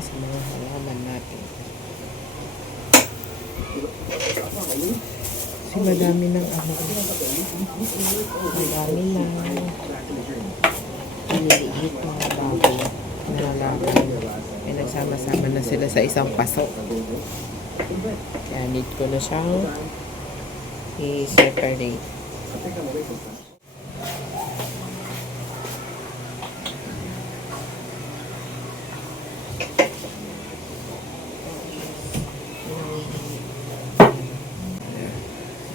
sa mga halaman natin. Kasi madami ng madami ng maliliit mga bago na halaman. Ay nagsama-sama na sila sa isang paso. Kaya need ko na siyang i-separate.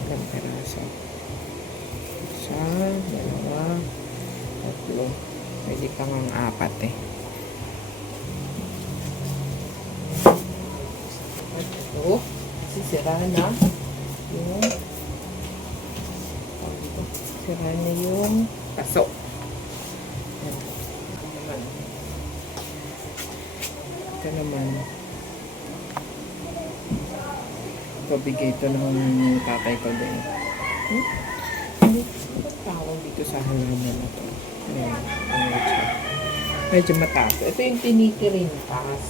Ilang peraso? Isa, dalawa, tatlo. Pwede pa ngang apat eh. Ito, kasi sira na yung sira na yung paso. Ito naman pabigay ito ng tatay ko din. Ano tawag dito sa halaman na ito? Medyo mataas. Ito yung tinitirintas.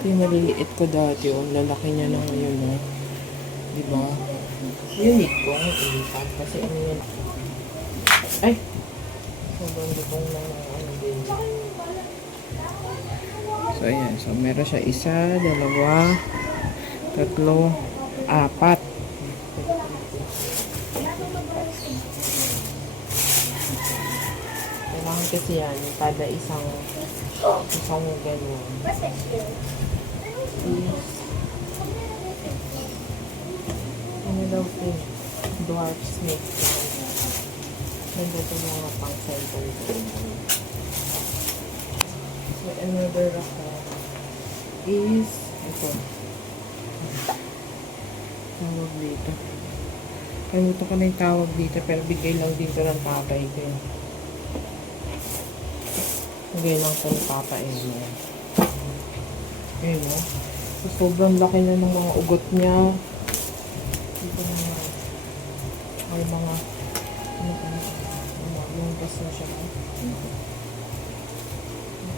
Ito yung maliliit ko dati. Ang lalaki niya na ngayon. Diba? Unique ko ang ilipat. Kasi ano yun? Ay! Sobrang lupong na ano din. So, ayan. So, meron siya isa, dalawa, tatlo, apat. Kailangan kasi yan. Kada isang gano'n. Ano daw po? Dwarf snake. Ganda ito mga pang-center. So, another ako is ito. Tawag dito. Kaluto ko na yung tawag dito pero bigay lang dito ng tatay ko. Bigay lang ito ng tatay ko. Ayun o. So, sobrang laki na ng mga ugot niya. Dito naman ay mga lumabas na siya.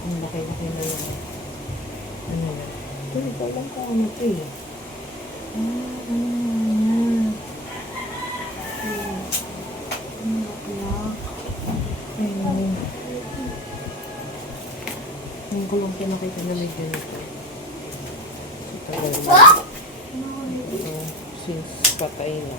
Ang laki-laki na lang. Ano na? Ito, hindi ko alam kung ano ito eh. Ano na? Ang laklak. Ayun. Ngayon ko lang pinakita na may ganito. So, tagal na. So, since patay na.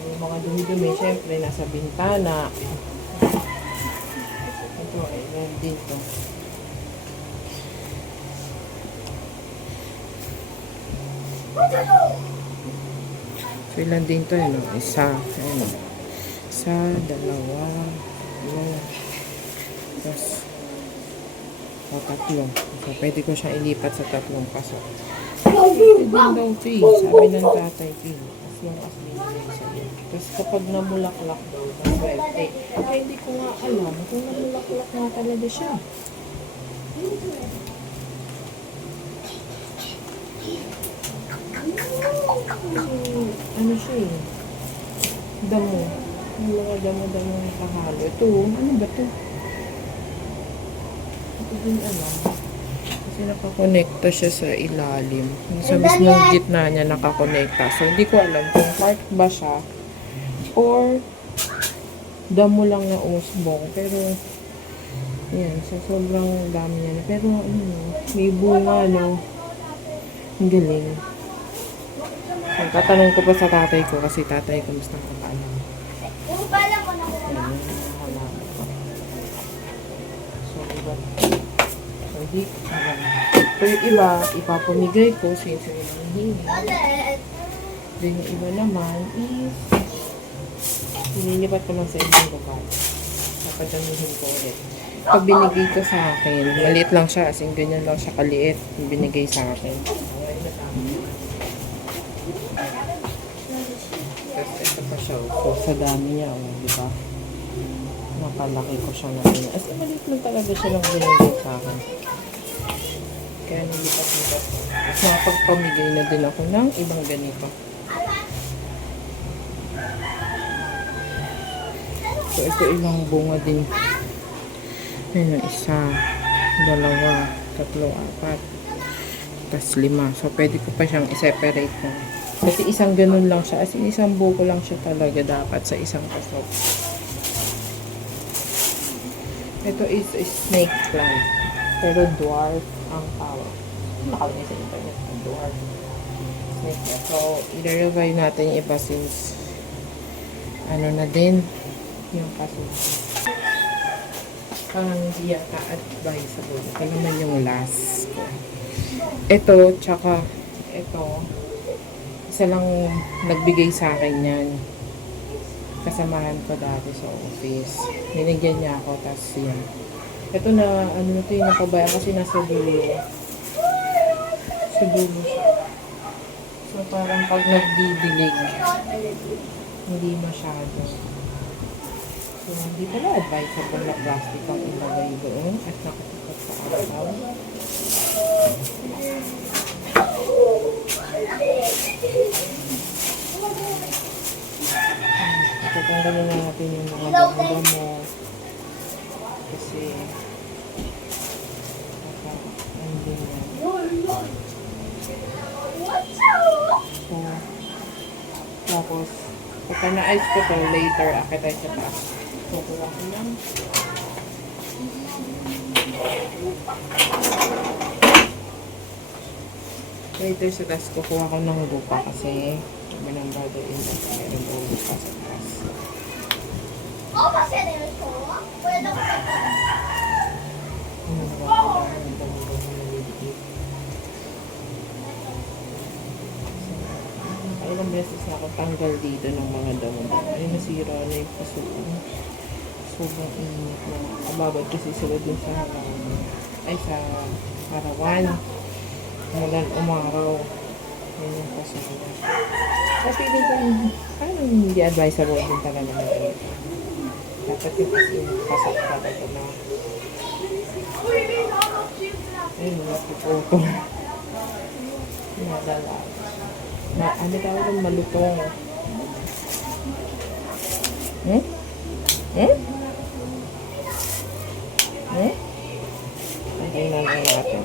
Yung mga dumi-dumi, syempre, nasa bintana. Ito ay nandito. So, ilan din to, ano? Isa, ano? Isa, dalawa, tapos, tatlo. So, pwede ko siya ilipat sa tatlong paso. Pwede din daw ito eh. Sabi ng tatay ko eh. As long as binigay sa'yo. Tapos kapag namulaklak daw, maswerte. Kaya hindi ko nga alam kung namulaklak nga talaga siya. Ano siya eh? Damo. Yung mga damo-damo na kahalo. Ito, ano ba ito? Ito din alam. Kasi nakakonekta siya sa ilalim. Sa mismong gitna niya nakakonekta. So, hindi ko alam kung part ba siya or damo lang na usbong. Pero, yan. So, sobrang dami niya. Pero, may bunga, no? Ang galing. So, tatanong ko pa sa tatay ko kasi tatay ko mas nakakaalam. So, iba. So, hindi alam. Pero yung iba, ipapamigay ko since yun ang hihingi. Then, yung iba naman is pinilipat ko lang sa isang lugar. Papadamihin ko ulit. Ito binigay ko sa akin. Maliit lang siya. As in, ganyan lang siya kaliit. Binigay sa akin. Tapos ito pa siya. So, sa dami niya. Oh, di ba? Napalaki ko siya na ganyan. As in, maliit lang talaga siya lang binigay sa akin. Kaya nilipat-lipat. Tapos nakapagpamigay na din ako ng ibang ganito. So, ito ilang bunga din. Ayan, isa, dalawa, tatlo, apat, tas 5. So, pwede ko pa siyang i-separate na. Kasi isang ganun lang siya. As in, isang buko lang siya talaga dapat sa isang pasok. Ito is a snake plant. Pero dwarf ang tawag. Nakalagay sa internet na dwarf. Snake plant. So, i-revive natin yung iba since ano na din yung pasok. Parang hindi yata advisable. Ito naman yung last ko. Ito, tsaka ito, isa lang nagbigay sa akin yan. Kasamahan ko dati sa office. Ninigyan niya ako, tapos yan. Ito na, ano na ito yung napabayaan kasi nasa dulo. Sa dulo siya. So, parang pag nagdidilig, hindi masyado. So, hindi pala advisable na plastic ang ilagay doon at nakatukat sa araw. Tatanggalin na natin yung mga damo-damo kasi hindi na. So, tapos pagka na-ice ko to later, akit tayo sa taas. Kukuha ko lang. Later sa taas, kukuha ko ng lupa kasi sabi ng brother-in law, meron daw lupa sa taas. Ilang beses na ako tanggal dito ng mga damo-damo. Ay, nasira na yung paso. Sobrang init na. Kababad kasi sila dun sa harawan. Ay, sa harawan. Mulan umaraw. Yan yung paso nila. Kaya feeling ko yung parang hindi advisable din talaga na ganito. Dapat yung pasak talaga na. Ayun, napupoto. Nadala. Ano tawag yung malutong? Hmm? Hmm? Hmm? Okay na lang natin.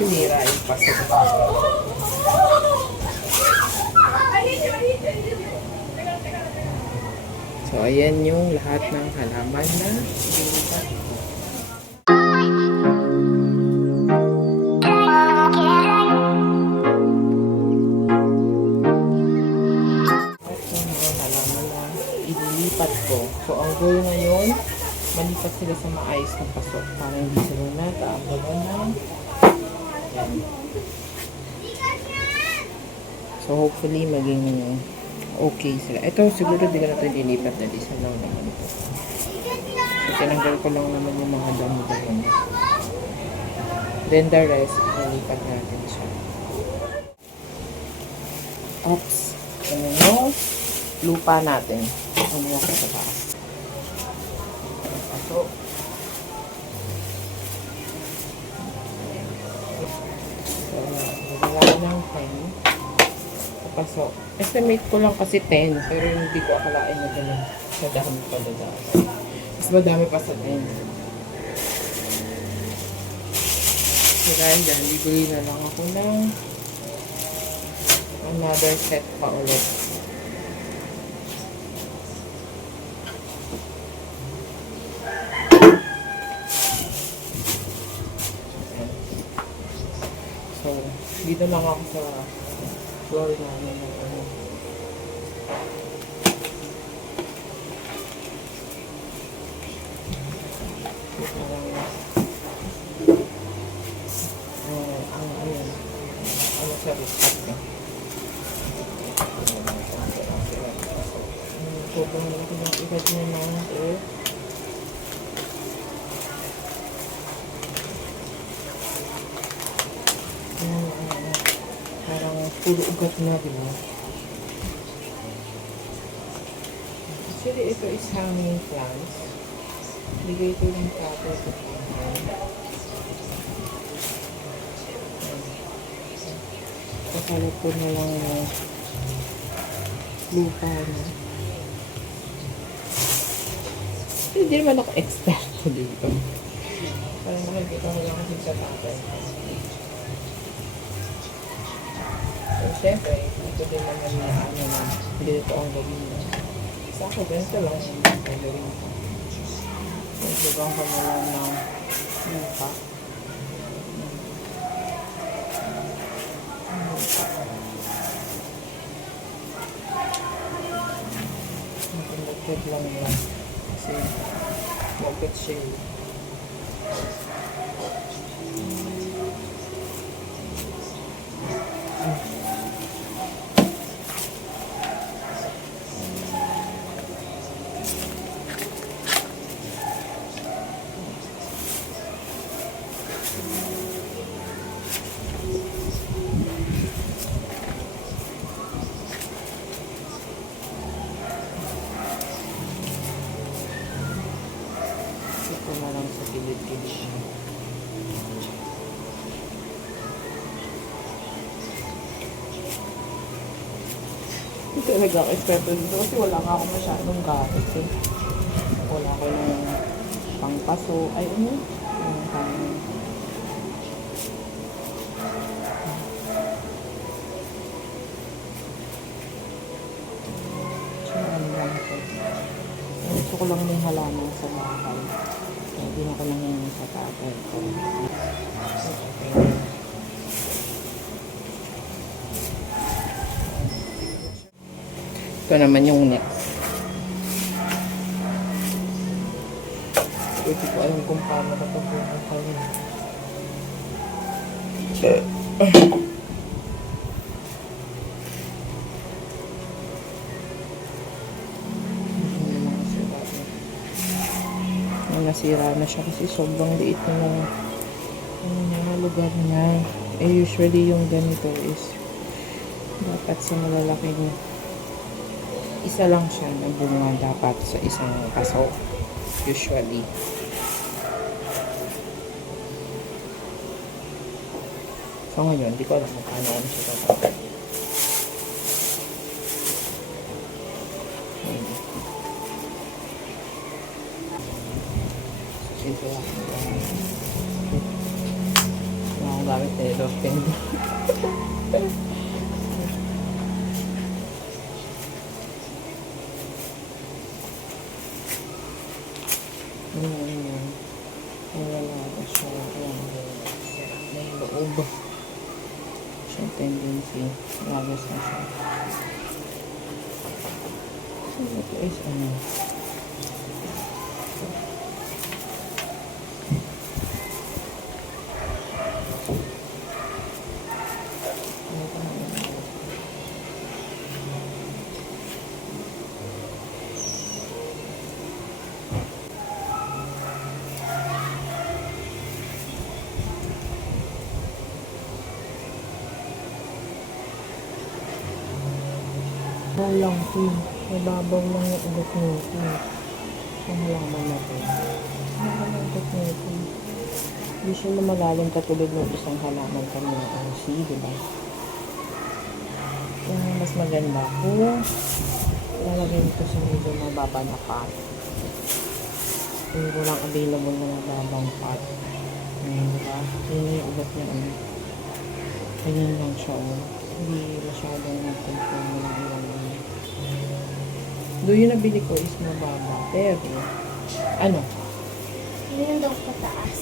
Pinira yung paso. So, ayan yung lahat ng halaman na dilipat. Ililipat ko. So, ang goal ngayon, malipat sila sa maayos na pasok para hindi sila nataagawan ng yan. So, hopefully, maging okay sila. Ito, siguro di ko na ito dilipat na isa lang naman ito. So, tinanggal ko lang naman yung mga damo-damo niya. Then, the rest, ililipat natin siya. Oops. Ano mo? Lupa natin. Ano mo sa taas. So, wala ng 10. Papasok. Estimate ko lang kasi 10. Pero hindi ko akalain na ganun. Sa dami pala dahil. Mas madami pa sa 10. So dahil dyan, bibili na lang ako ng another set pa ulit. Dito lang ako sa floor namin. Ano sa rooftop niya. Sobrang laki ng ikad niya na parang puro ugat na, di ba? Actually, ito is hanging plants. Bigay ko ng cover ko. Kasalat ko na lang yung lupa na. Hindi naman ako expert ko dito. Parang nakikita ko lang kasi sa tatay. So, syempre, ito din naman na ano na, ganito ang gawin na. Sa ako, ganito lang ang gawin ko. Nagsugang ko na lang ng lupa. Nagpindagpid lang lang. Kasi, mabit siya yun. Ito na lang sa gilid-gilid siya. Hindi talaga ako eksperto dito kasi wala nga ako masyadong gamit eh. Wala ko ng pangpaso. Ay, ano? Yung pang... Saan lang ito? Gusto ko lang yung halaman sa bahay. Hindi na ko lang yun sa tatay ko. Ito naman yung next. Hindi ko alam kung paano kapag-buhay ko yun. Nasira na siya kasi sobrang liit na lugar niya. Eh, usually yung ganito is dapat sa malalaki niya. Isa lang siya na bunga dapat sa isang paso. Usually. So ngayon, di ko alam kung paano ano siya tatapos. Ito lang. Wala akong gamit na ito. Wala na siya. Sira na yung loob. Siya tendency. Lagas na siya. So, ito is ano. Babaw lang ito. Mababaw lang yung ugat nito. Ang halaman natin. Ang ugat nito. Hindi siya na malalim katulad ng isang halaman kami ng RC, diba? Kaya mas maganda kung lalagyan ito sa medyo mababa na pot. Kung walang available na mababang pot. Ngayon, diba? Yun yung ugat niya. Ganyan lang siya. Hindi masyadong nag-control mo lang ilang. Do yung nabili ko is mababa. Pero, ano? Meron daw sa taas.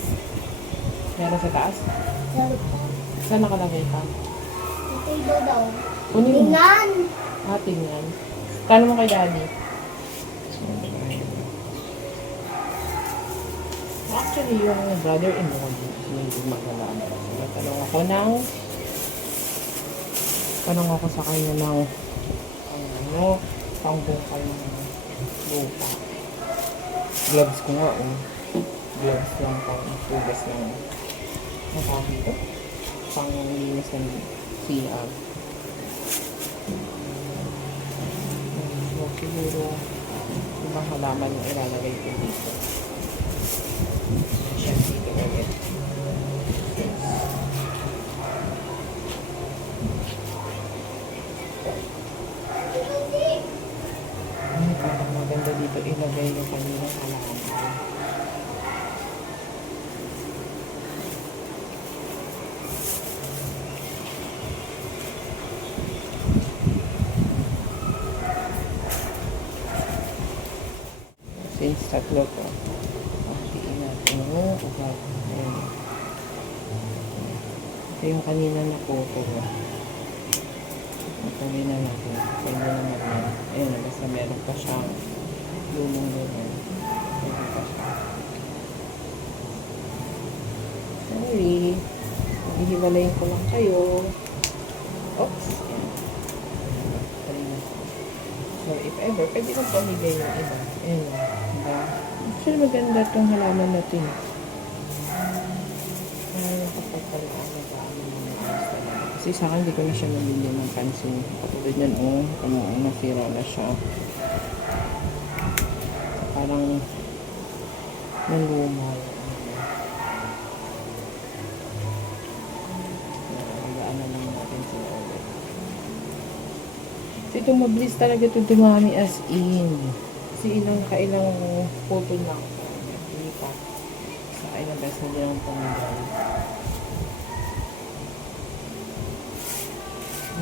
Meron sa taas? Meron pa. Saan nakalagay pa? Ito daw. Kunin mo. Tingnan. Tingnan. Tanong mo kay daddy. Actually, yung brother-in-law ko hindi magalaman. So, tanong ako sa kanya ng pangbukal ng lupa. Gloves ko nga, gloves lang pang tugas ng nakakito. Pang linis ng CR. So, siguro, ibang halaman yung ilalagay ko dito. Siya dito ulit. Parang maganda dito ilagay yung kanilang halaman. Since tatlo ko, pagkiin natin yung ugat. Ayan. Ito yung kanina na photo ko. Ituloy na natin. Pwede naman yan. Ayan, basta meron pa siyang lulong-lulong. Pwede pa siya. Sorry. Ihiwalayin ko lang kayo. Oops. Ayan. So, if ever, pwede kong pamigay yung iba. Ayan. Diba? Actually, maganda itong halaman natin. Nakapagpalaan na ba? Kasi sa akin, hindi ko na siya nabili ng pansin. Katulad yan, nasira na siya. Parang nalumal. Nagaan na lang natin sila ulit. Kasi ito mabilis talaga ito dumami as in. Kasi nakailang photo lang. Hindi pa. Sa ilang beses na din ang pumigay.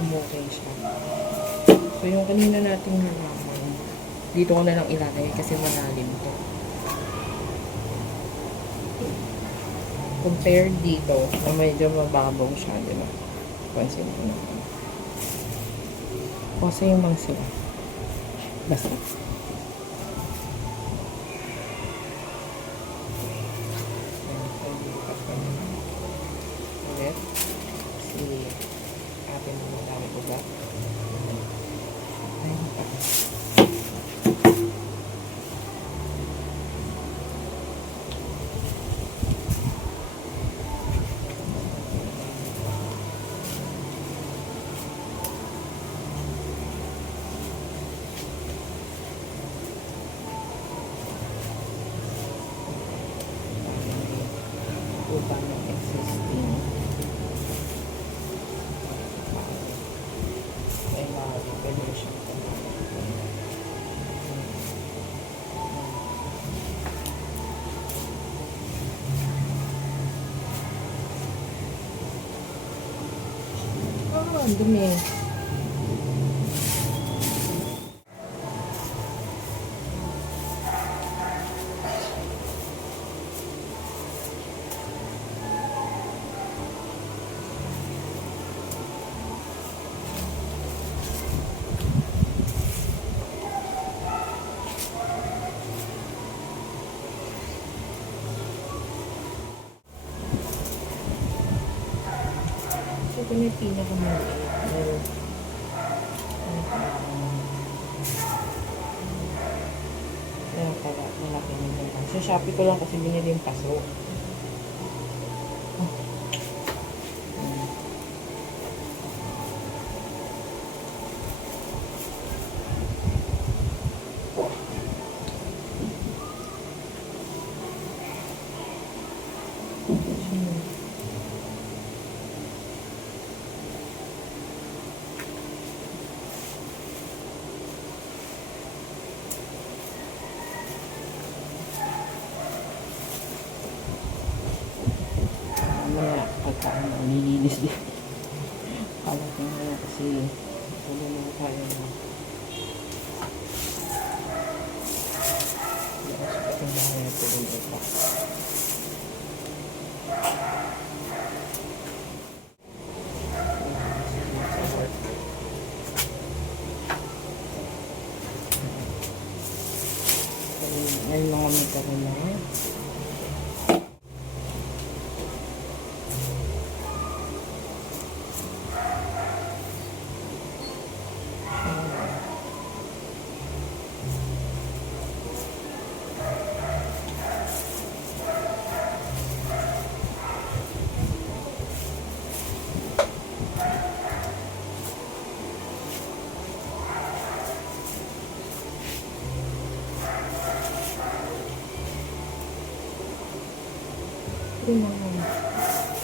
Okay siya. So, yung kanina nating halaman, dito ko na lang ilagay kasi malalim to. Compared dito, na medyo mababaw siya, di ba? Pansin ko naman. Kasi yung mga sila. Basta. Ulit. Si atin mo madami ko ba? Ayun pa. Upang ng existing pwede siya. Ang dumi. So, ito na yung pinakamaliit. Ayan pala, malaki na lang. Sa Shopee ko lang kasi binili yung paso. Mamaya, pagkaan na, nilinis din. Kawat na nga kasi wala na tayo na. Ito na kaya ito rin ito. May mga mita ko na. Yung mga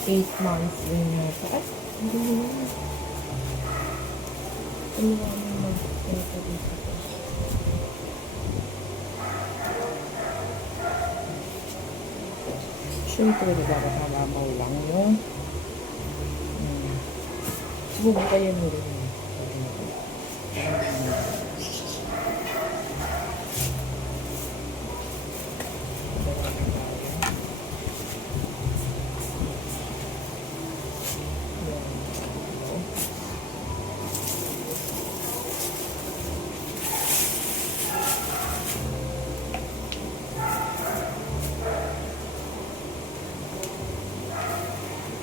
8 months din yata. At, hindi mo na. Ano nga naman mag-ito dito ko. Siyempre, diba, nakamaw lang yung subukayan mo rin yun.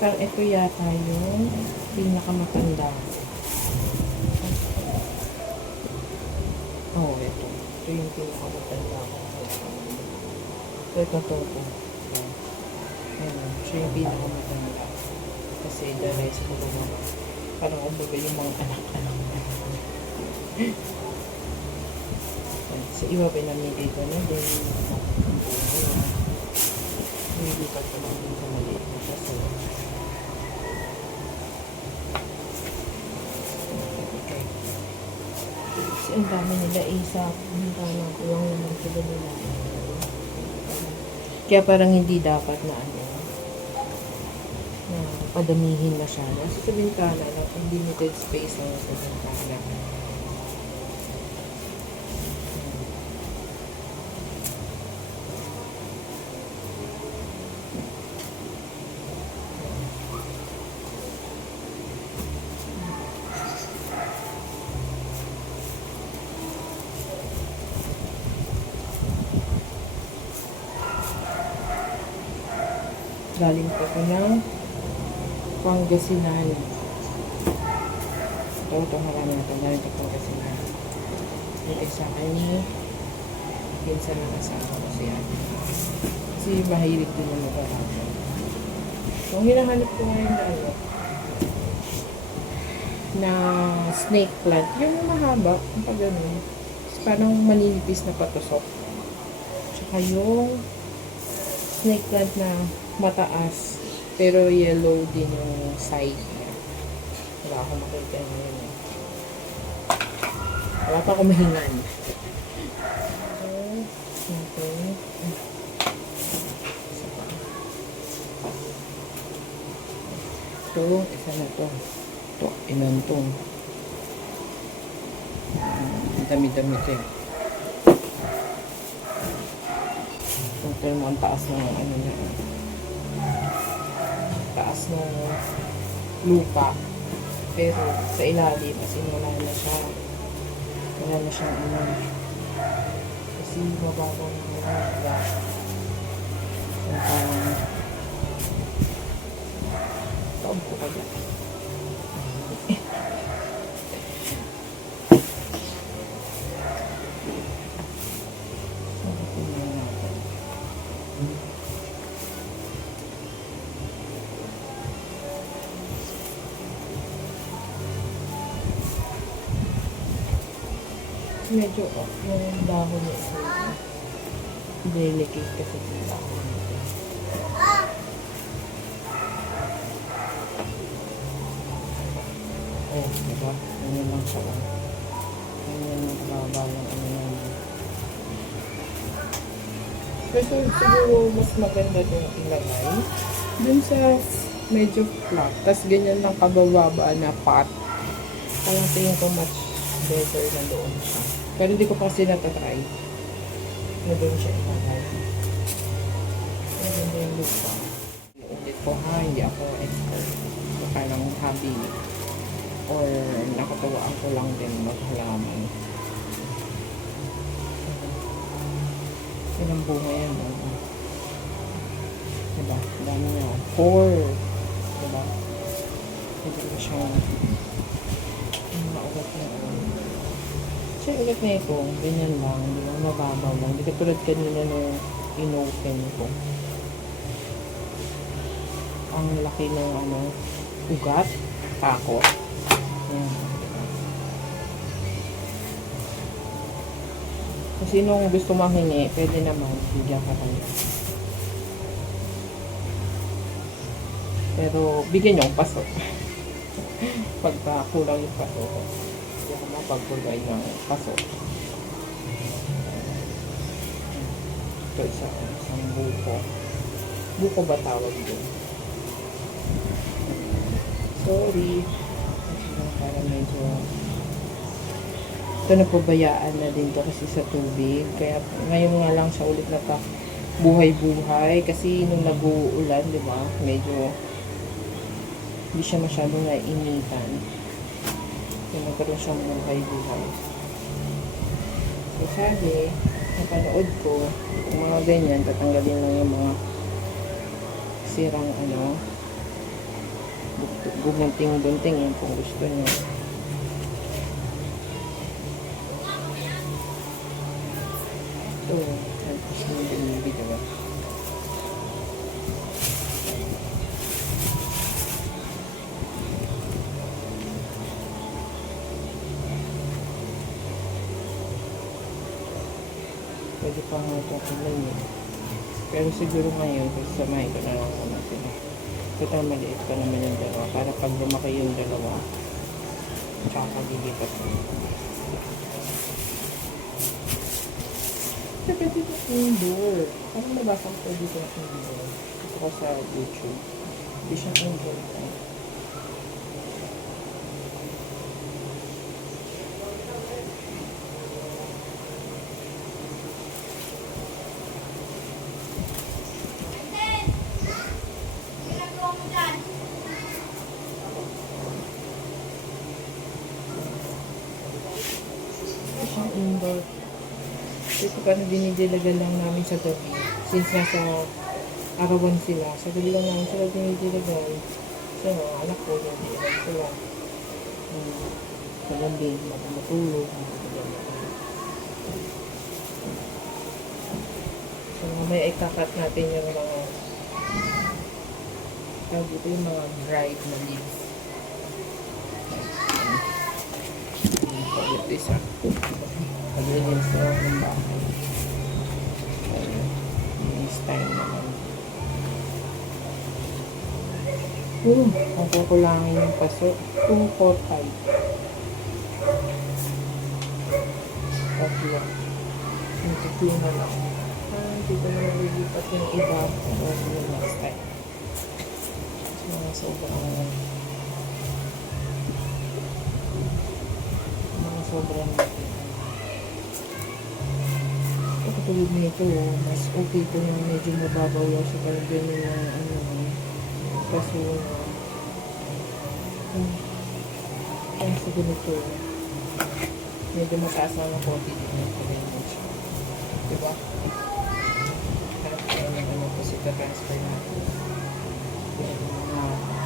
Parang ito yata yung pinakamatanda. Oh, ito. Ito yung pinakamatanda. Ito. Ayan, siya yung pinakamatanda. Kasi the rest ko naman. Parang umbaga yung mga anak-anak. Sa iba pinamili ko na din. Hindi pa ito lang din sa maliit na kasi. Kasi ang dami nila isa. Ang dami ko lang naman sila nila. Kaya parang hindi dapat na na padamihin masyado. Kasi sa bintana, limited space lang sa bintana. Galing pa ko ng Pangasinan. Ito marami na ito. Galing ito Pangasinan. Ito sa akin ni pinsan ng asawa ko siya. Kasi mahilig din yung mag-arapa. So, hinahanap ko ngayon na snake plant. Yung mahaba, yung pag gano'n. Parang maninipis na patusok. Tsaka yung snake plant na mataas, pero yellow din yung side niya. Wala akong makita ngayon eh. Wala pa akong mahingan. Ito, isa na to. Ito, ilan to. Dami-dami ito eh. Ito yung ang taas ng ano niya. Taas ng lupa. Pero sa ilalim, kasi wala na siyang ano. Kasi mababang wala. So, parang taob ko pa dyan. Medyo off yung dahon niya. Delicate kasi yung dahon niya. Oh, diba? Ano lang siya. Ano yung kababa ng ano naman. Pero siguro mas maganda yung ilagay dun sa medyo flat. Tapos ganyan lang kabababa na pot. Parang tingin ko much better na doon siya. Pero hindi ko kasi natatry na doon siya ilagay. Maganda yung lupa. Ulit ko ha, hindi ako expert. Parang hobby or nakatawaan ko lang din maghalaman. Ilang bunga yan. Diba? Dami niya. 4. Diba? Pwede ko siyang mga ugat na siya ugat na ito. Ganyan lang. Hindi lang mababaw lang. Hindi katulad kanina nung inopen ko. Ang laki ng ugat. Tako. Yan. Kung sinong gusto manghingi, pwede naman. Bigyan ka kayo. Pero, bigyan nyo ang paso. Pagka kulang yung paso, hindi ako mapagpulgay ng paso. Ito isang buko. Buko ba tawag doon? Sorry. Para medyo ito napabayaan na din to kasi sa tubig. Kaya ngayon nga lang siya ulit buhay-buhay. Kasi nung nag-uulan, di ba? Medyo hindi siya masyadong nainitan. Kaya nagkaroon siyang buhay-buhay. So sabi, napanood ko, yung mga ganyan, tatanggalin lang yung mga sirang gumunting-gunting yan kung gusto niyo. Ito, tapos yung binibig, diba? Pwede pa nga ito kumain. Pero siguro ngayon, samahin ko na lang ako natin. Ito maliit pa naman yung dalawa. Para pag lumaki yung dalawa, tsaka ligipat ko. Ito pwede ito indoor. Parang nabasa ko pwede ito indoor. Ito ko sa YouTube. Hindi siya indoor. Indoor. Kasi paano dinidilagan lang namin sa gabi. Since nasa arawan sila, sa gabi lang namin sila dinidilagan. So, anak ko, dinidilagan sila. Sa gabi, matulog. So, mamaya ikakat natin yung mga ito yung mga dried na leaves. Ito isa. Pag-release na lang ng bahay. This time naman. Ang kukulangin yung paso. 2, 4, 5. Tatlo. Nagkikli na lang. Hindi ko na nalilipat yung iba. Pero yung next time. Mga sobrang katulad nito, mas okay po yung medyo mababaw lang sa talaga yung kaso ang sa ganito medyo mataas lang ang konti din yung pag-image, diba? Kaya naman po sila transfer natin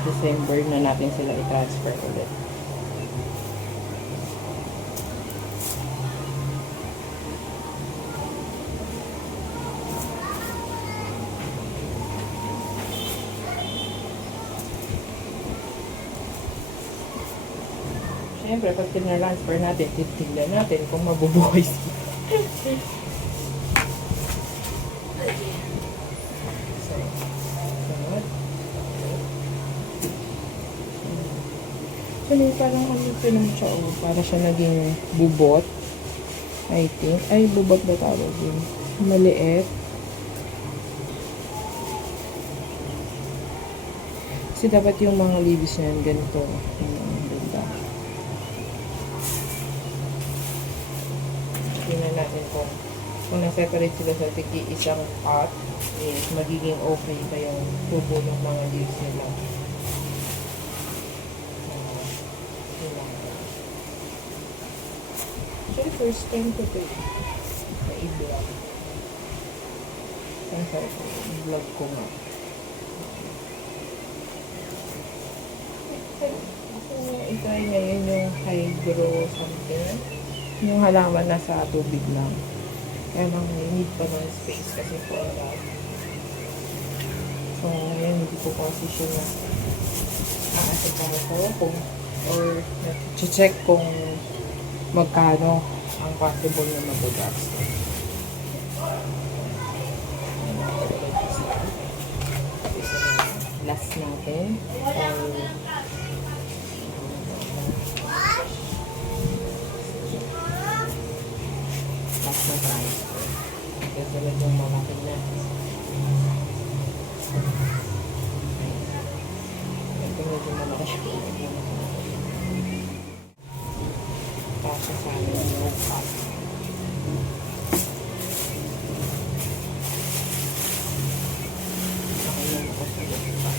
December na natin sila i-transfer ulit. Siyempre, pag tinransfer natin, titignan natin kung mabubuhay sila. Actually, parang naman siya, para siya naging bubot. I think. Ay, bubot ba tawag yun? Maliit. Kasi dapat yung mga leaves niyan, ganito. Ganda. Tingnan natin kung na-separate sila sa tiki isang pot, magiging okay pa yung tubo ng mga leaves nila. Actually, first time ko ito na i-vlog. Ang sabi ko, vlog ko nga. Gusto niya i-try ngayon yung hydro something. Yung halaman na sa tubig lang. Kaya lang need pa ng space kasi po alam. So, ngayon hindi ko kasi siya na aasikaso ko kung or check kung magkano ang possible na magagastos. Last natin last na transfer. Kaya talagang malaki na. Ito medyo malaki siya. Kasi sa amin yung pack. Nakayon ako sa yung pack.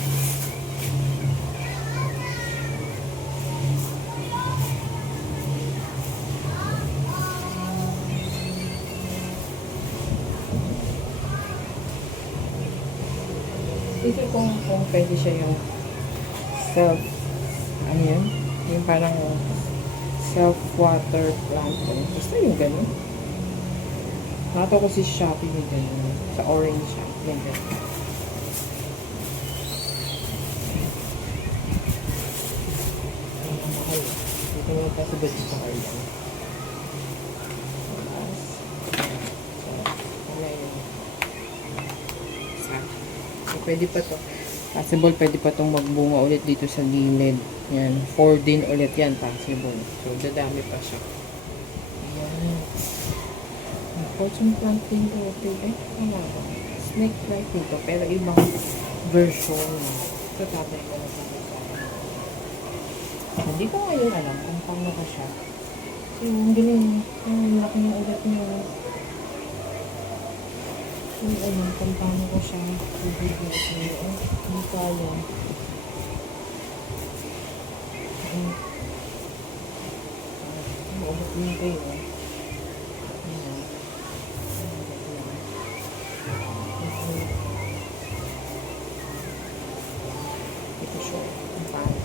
Isip kung pwede siya yung self, ano yun? Yung parang self-water plant. Basta yung gano'n. Nakato ko si Shopee yung gano'n. Sa orange siya. Yung gano'n. Ang mahal. Dito mo pa sa budget sa Carlin. So, pwede pa to. Possible, pwede pa tong magbunga ulit dito sa gilid. Yan. 4 din ulit yan. Possible. So, dadami pa siya. Ayan. Fortune plant din to. Eh, tama ba? Snake plant dito. Pero ibang version. Ito tatay ko na sa hindi ko ngayon alam kung paano ko siya. So, yung ganun. Ang laki ng ulat niya. Yung alam kung paano ko siya bibigyan ko. Hindi ko alam. Ulit niya kayo. Ayan. Ito siya. Ang paano.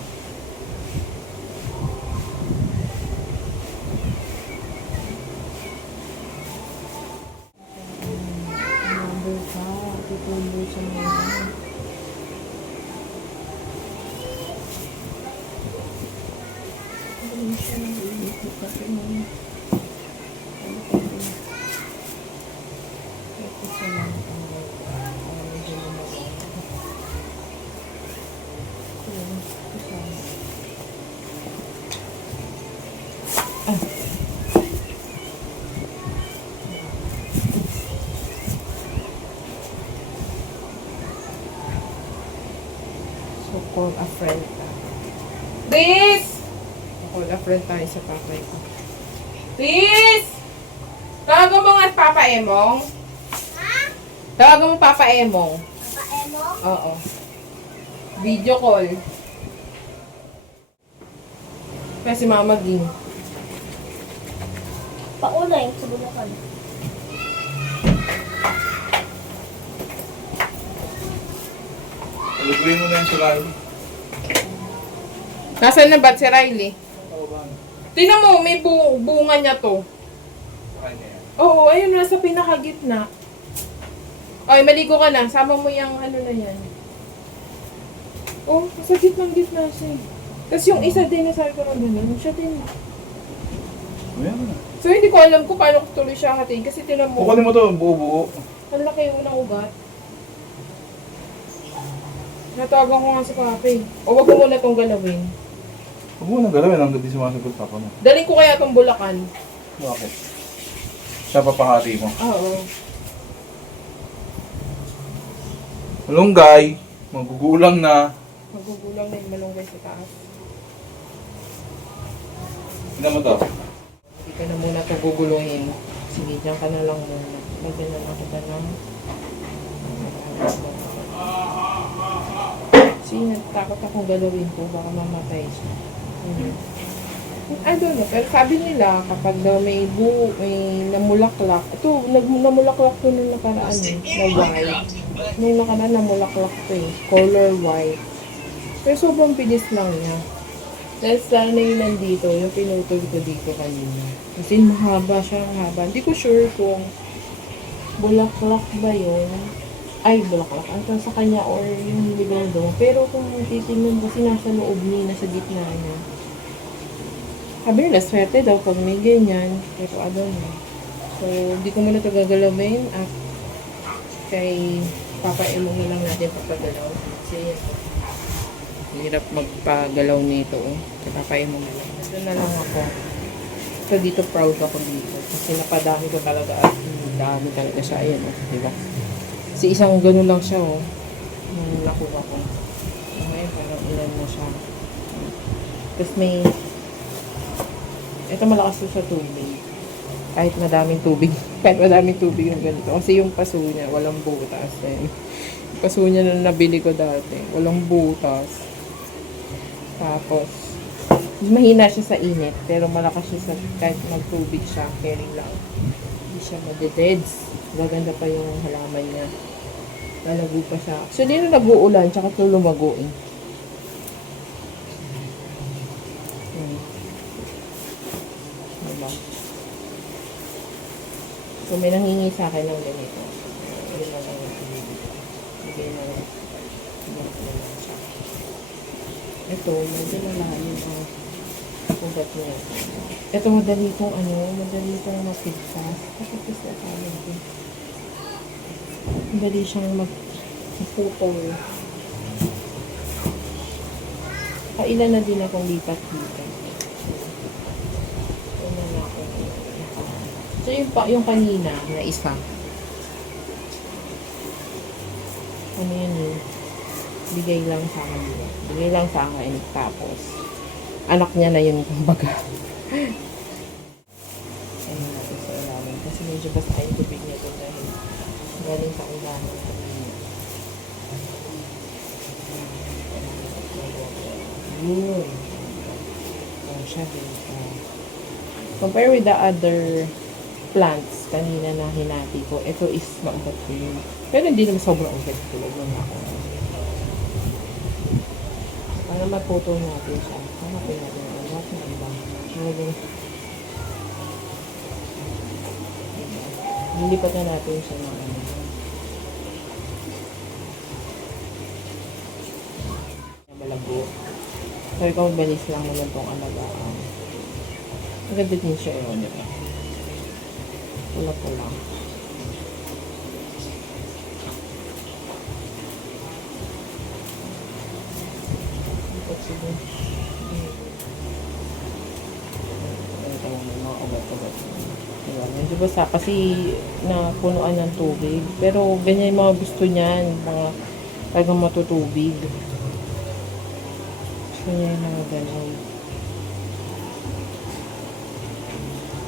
Tutuloy sa mga hindi siya nag-iikot kasi mga ito sa mga medyo lumabang so call a friend please. Call a friend tayo sa papay ko. Please! Tawagan mo nga Papa Emong. Ha? Tawagan mo Papa Emong. Papa Emong? Oo. Video call. Kasi Mama Ging. Pauna yung sa Bulacan. Alugawin mo na yung sulay. Nasaan na ba si Riley? Tingnan mo, may bunga niya to. Oo, ayun, nasa pinakagitna. Ay, maligo ka na. Sama mo yung ano na yan. Oh, nasa gitnang-gitna siya. Tapos yung isa din na sabi ko na gano'n, siya din. So, hindi ko alam kung paano ko tuloy siya hatiin. Kasi tinan mo. Kukunin mo to, buo-buo. Ang laki yung ng ugat. Natawagan ko nga si Papi. O, wag mo muna itong galawin. Huwag mo nang galawin hanggang di sumasagot papa mo. Daling ko kaya itong Bulacan. Bakit? Siya papahati mo. Oo. Malunggay, magugulang na. Magugulang na yung malunggay sa taas. Tingnan mo to. Hindi ka na muna ito guguluhin. Sige, dyan ka na lang muna. Lagyan na lang kita ng... Sige, natakot akong galawin ko. Baka mamatay siya. I don't know, pero sabi nila kapag daw may namulaklak, ito, namulaklak to nung nakaraan na white. Nung nakaraan namulaklak to color white. Pero sobrang bilis lang niya. Dahil sana yung nandito, yung pinutol ko dito kanina. Kasi mahaba siya, mahaba. Hindi ko sure kung bulaklak ba yun. Ay, bulaklak. Ang sa kanya or yung ligaw. Pero kung titingnan kasi nasa loob niya, nasa gitna niya. Sabi nila, swerte daw pag may ganyan. Pero I don't know. So, hindi ko muna ito gagalawin. At kay Papa Emo na lang natin papagalaw. Kasi hirap magpagalaw nito. Kay Papa Emo na lang. Doon na lang ako. So, dito proud ako dito. Kasi napadami ko talaga at dami talaga siya. Ayan, diba? Kasi isang gano'n lang siya, nung nakuha ko. Ngayon, parang ilan na siya. Tapos may ito malakas to sa tubig. Kahit madaming tubig. Kahit madaming tubig yung ganito. Kasi yung paso niya, walang butas. Yung paso niya na nabili ko dati. Walang butas. Tapos, mahina siya sa init. Pero malakas siya sa kahit magtubig siya. Carry lang. Hindi siya madededs. Gaganda pa yung halaman niya. Lalago pa siya. So, dito nag-uulan. Tsaka ito lumago Diba? So, may nanghingi sa akin ng ganito. Yun na lang yung bigay na lang. Ito, medyo malalim ang ugat niya. Ito, madali itong mapigtas. Kapagpis na tayo natin. Madali siyang magputol. Kailan na din akong lipat-lipat. So, yung kanina na isa. Ano yun bigay lang sa akin. Bigay lang sa akin. Tapos, anak niya na yun, kumbaga. Ayun natin sa ilalim. Kasi medyo basta yung tubig niya doon dahil galing sa ilalim. Yun. Oh, siya dito. Compare with the other plants kanina na hinati ko. Ito is maugat ko yun. Pero hindi naman sobrang ugat ko. Tulog ako. Para maputol natin siya. Hanapin natin ang ugat na iba. Nilipat na natin siya ng ano. Malabo. So, ikaw balis lang naman itong alagaan. Maganda din siya yun. Pula-pula. Medyo basa kasi napunuan ng tubig. Pero ganyan yung mga gusto niyan. Mga talagang matutubig. Gusto niya yung mga ganyan.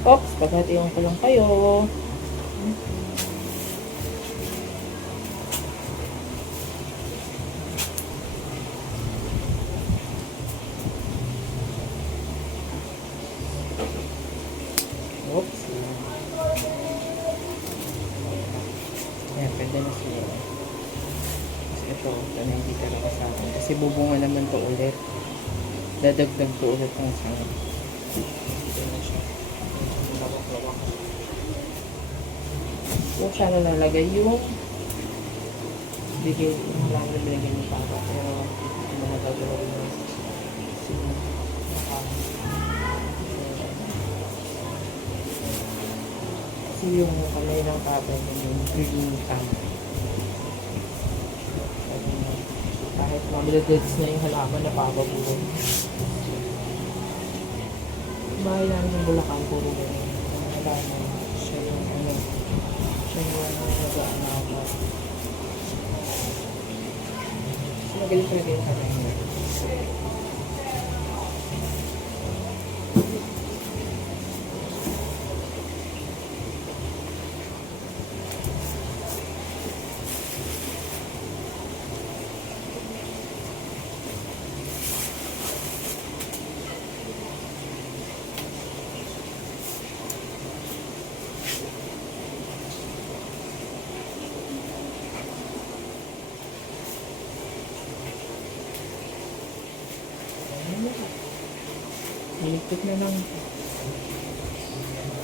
Oops, paghatiwan ko lang kayo. Oops. Ayan, pwede na siya. Kasi ito hindi talaga sa akin. Kasi bubunga naman to ulit. Dadagdag to ulit ang sangit. Ito na siya. Kung siya nalalagay yung bigay, lang na binigay ni Papa. Pero hindi mo nagagawin mo. Kasi yung kamay ng Papa yung green thumb. Kahit mabilidits na yung halaman na Papa puro. Bahay namin yung Bulacan puro ganyan. Halaman. Siya yung ano. Siya yung nag-aanawa. So, magaling talaga yung kamay niya. Ipit na lang.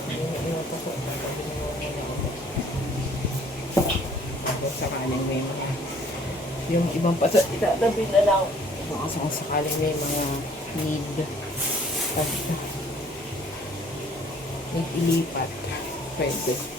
Hindi na inapasok. Tatabi na lang muna ako. Tapos sakaling may mga yung ibang paso, itatabi na lang. Baka sakaling may mga need ilipat. Pwede.